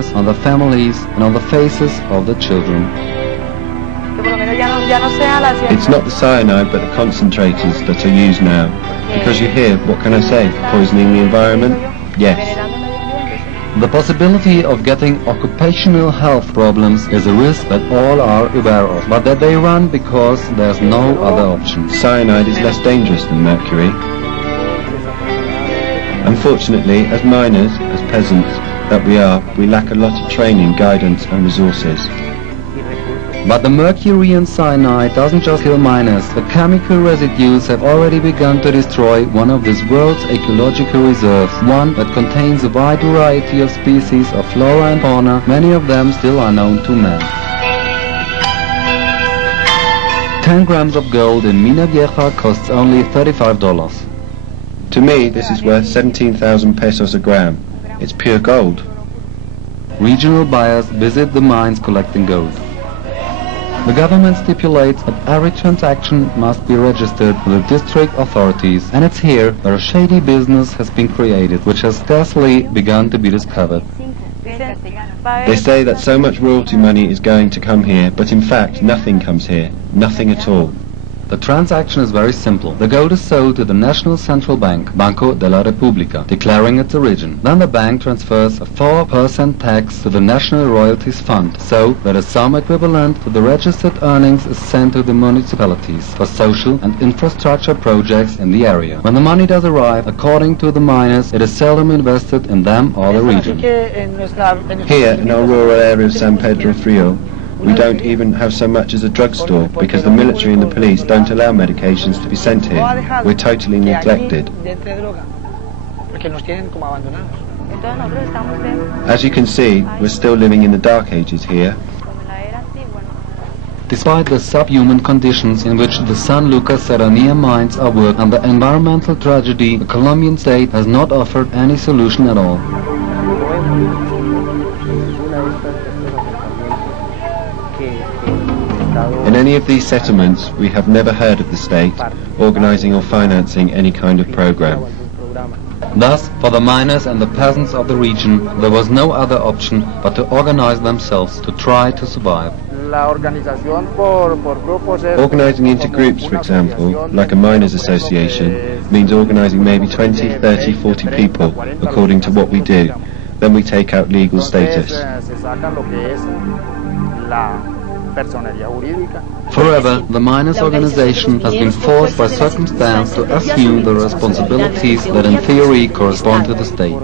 on the families and on the faces of the children. It's not the cyanide but the concentrators that are used now. Because you hear, what can I say, poisoning the environment? Yes. The possibility of getting occupational health problems is a risk that all are aware of, but that they run because there's no other option. Cyanide is less dangerous than mercury. Unfortunately, as miners, as peasants that we are, we lack a lot of training, guidance and resources. But the mercury and cyanide doesn't just kill miners. The chemical residues have already begun to destroy one of this world's ecological reserves, one that contains a wide variety of species of flora and fauna, many of them still unknown to man. 10 grams of gold in Mina Vieja costs only $35. To me, this is worth 17,000 pesos a gram. It's pure gold. Regional buyers visit the mines collecting gold. The government stipulates that every transaction must be registered with the district authorities, and it's here where a shady business has been created, which has scarcely begun to be discovered. They say that so much royalty money is going to come here, but in fact nothing comes here, nothing at all. The transaction is very simple. The gold is sold to the National Central Bank, Banco de la República, declaring its origin. Then the bank transfers a 4% tax to the National Royalties Fund, so that a sum equivalent to the registered earnings is sent to the municipalities for social and infrastructure projects in the area. When the money does arrive, according to the miners, it is seldom invested in them or the region. Here, in our rural area of San Pedro Frio, we don't even have so much as a drugstore because the military and the police don't allow medications to be sent here. We're totally neglected. As you can see, we're still living in the Dark Ages here. Despite the subhuman conditions in which the San Lucas Serranía mines are worked and the environmental tragedy, the Colombian state has not offered any solution at all. In any of these settlements, we have never heard of the state organizing or financing any kind of program. Thus, for the miners and the peasants of the region, there was no other option but to organize themselves to try to survive. Organizing into groups, for example, like a miners' association, means organizing maybe 20, 30, 40 people, according to what we do. Then we take out legal status. Forever, the miners' organization has been forced by circumstance to assume the responsibilities that in theory correspond to the state.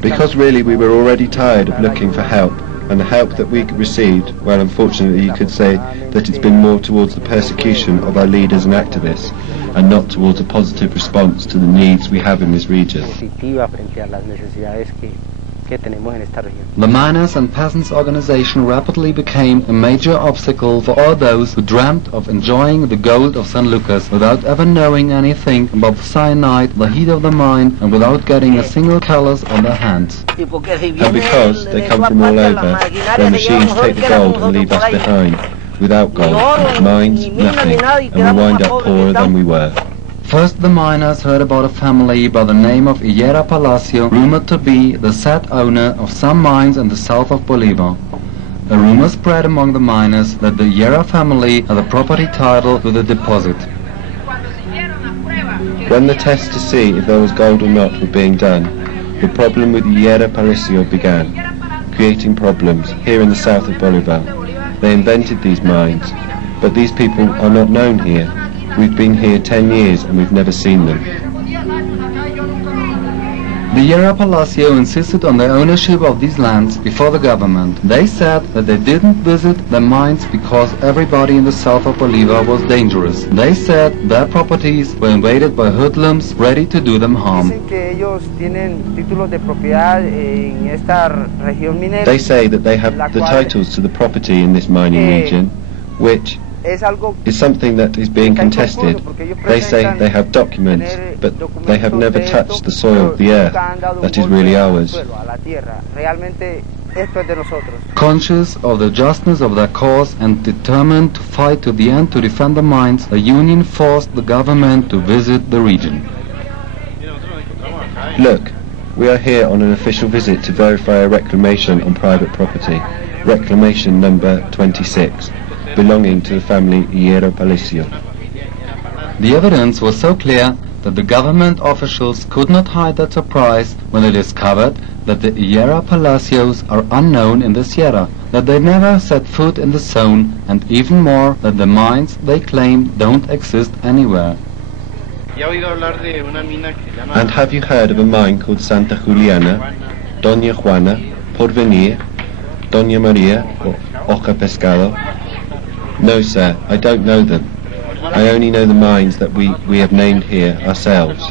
Because really we were already tired of looking for help, and the help that we received, well, unfortunately you could say that it's been more towards the persecution of our leaders and activists, and not towards a positive response to the needs we have in this region. The miners' and peasants' organization rapidly became a major obstacle for all those who dreamt of enjoying the gold of San Lucas without ever knowing anything about the cyanide, the heat of the mine, and without getting a single callus on their hands. And because they come from all over, their machines take the gold and leave us behind, without gold, mines, nothing, and we wind up poorer than we were. First the miners heard about a family by the name of Higuera Palacio, rumored to be the said owner of some mines in the south of Bolívar. A rumor spread among the miners that the Higuera family had the property title to the deposit. When the tests to see if there was gold or not were being done, the problem with Higuera Palacio began, creating problems here in the south of Bolívar. They invented these mines, but these people are not known here. We've been here 10 years and we've never seen them. The Higuera Palacio insisted on their ownership of these lands before the government. They said that they didn't visit the mines because everybody in the south of Bolívar was dangerous. They said their properties were invaded by hoodlums ready to do them harm. They say that they have the titles to the property in this mining region, which is something that is being contested. They say they have documents, but they have never touched the soil of the earth that is really ours. Conscious of the justness of their cause and determined to fight to the end to defend the mines, the union forced the government to visit the region. Look, We are here on an official visit to verify a reclamation on private property, reclamation number 26, belonging to the family Hierro Palacio. The evidence was so clear that the government officials could not hide their surprise when they discovered that the Hierro Palacios are unknown in the Sierra, that they never set foot in the zone, and even more, that the mines they claim don't exist anywhere. And have you heard of a mine called Santa Juliana, Doña Juana, Porvenir, Doña Maria, or Oca Pescado? No, sir, I don't know them. I only know the mines that we have named here ourselves.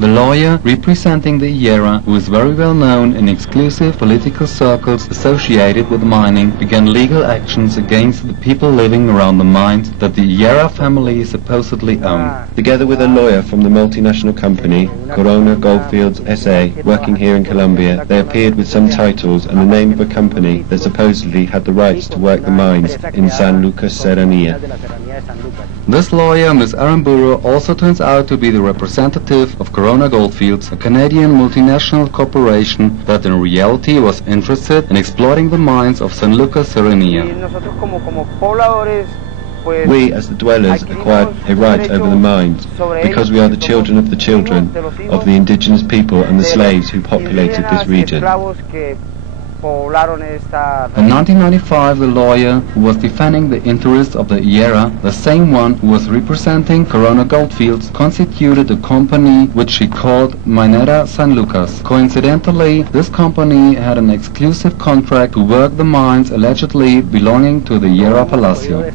The lawyer representing the Hierro, who is very well known in exclusive political circles associated with mining, began legal actions against the people living around the mines that the Hierro family supposedly own. Together with a lawyer from the multinational company, Corona Goldfileds SA, working here in Colombia, they appeared with some titles and the name of a company that supposedly had the rights to work the mines in San Lucas Serranía. This lawyer, Ms. Aramburu, also turns out to be the representative of Crona Goldfileds, a Canadian multinational corporation that in reality was interested in exploiting the mines of San Lucas Serranía. We, as the dwellers, acquired a right over the mines because we are the children of the indigenous people and the slaves who populated this region. In 1995, the lawyer who was defending the interests of the Hierro, the same one who was representing Corona Goldfileds, constituted a company which she called Minera San Lucas. Coincidentally, this company had an exclusive contract to work the mines allegedly belonging to the Hierro Palacio.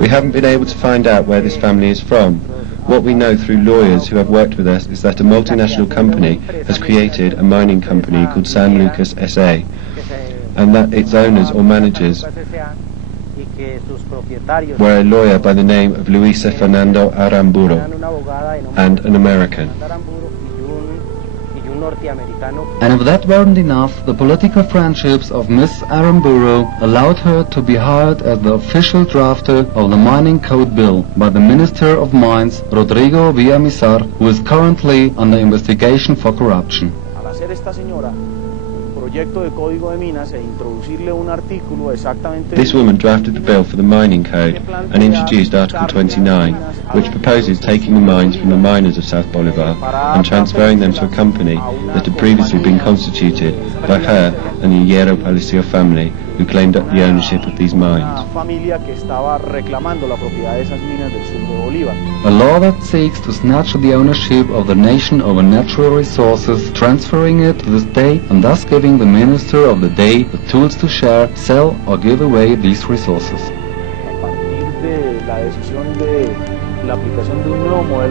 We haven't been able to find out where this family is from. What we know through lawyers who have worked with us is that a multinational company has created a mining company called San Lucas SA, and that its owners or managers were a lawyer by the name of Luis Fernando Aramburu and an American. And if that weren't enough, the political friendships of Miss Aramburu allowed her to be hired as the official drafter of the Mining Code Bill by the Minister of Mines, Rodrigo Villamizar, who is currently under investigation for corruption. This woman drafted the bill for the Mining Code and introduced Article 29, which proposes taking the mines from the miners of South Bolivar and transferring them to a company that had previously been constituted by her and the Hierro Palacio family, who claimed the ownership of these mines. A law that seeks to snatch the ownership of the nation over natural resources, transferring it to the state, and thus giving the minister of the day the tools to share, sell or give away these resources.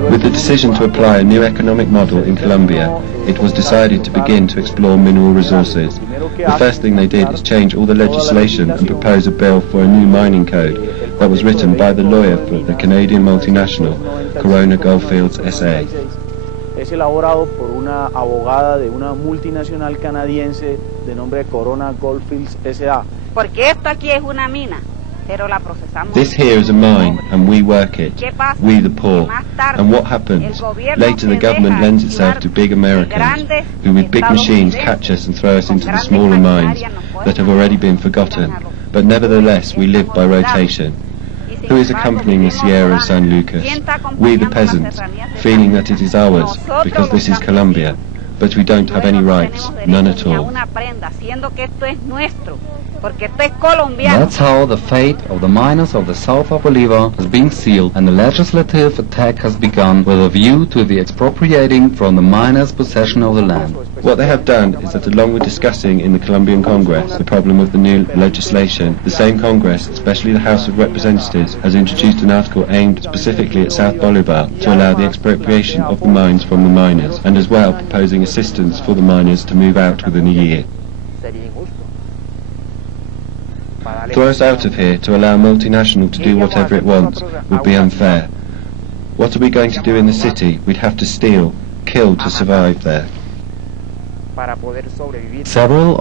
With the decision to apply a new economic model in Colombia, it was decided to begin to explore mineral resources. The first thing they did is change all the legislation and propose a bill for a new mining code that was written by the lawyer for the Canadian multinational Corona Goldfileds SA. Es elaborado por una abogada de una multinacional canadiense de nombre Corona Goldfileds SA. Porque esto aquí es una mina. This here is a mine, and we work it, we the poor. And what happens? Later the government lends itself to big Americans, who with big machines catch us and throw us into the smaller mines that have already been forgotten. But nevertheless we live by rotation. Who is accompanying the Sierra of San Lucas? We the peasants, feeling that it is ours, because this is Colombia. But we don't have any rights, none at all. That's how the fate of the miners of the south of Bolivar has been sealed, and the legislative attack has begun with a view to the expropriating from the miners' possession of the land. What they have done is that along with discussing in the Colombian Congress the problem of the new legislation, the same Congress, especially the House of Representatives, has introduced an article aimed specifically at South Bolivar to allow the expropriation of the mines from the miners, and as well proposing assistance for the miners to move out within a year. Throw us out of here to allow a multinational to do whatever it wants would be unfair. What are we going to do in the city? We'd have to steal, kill to survive there. Several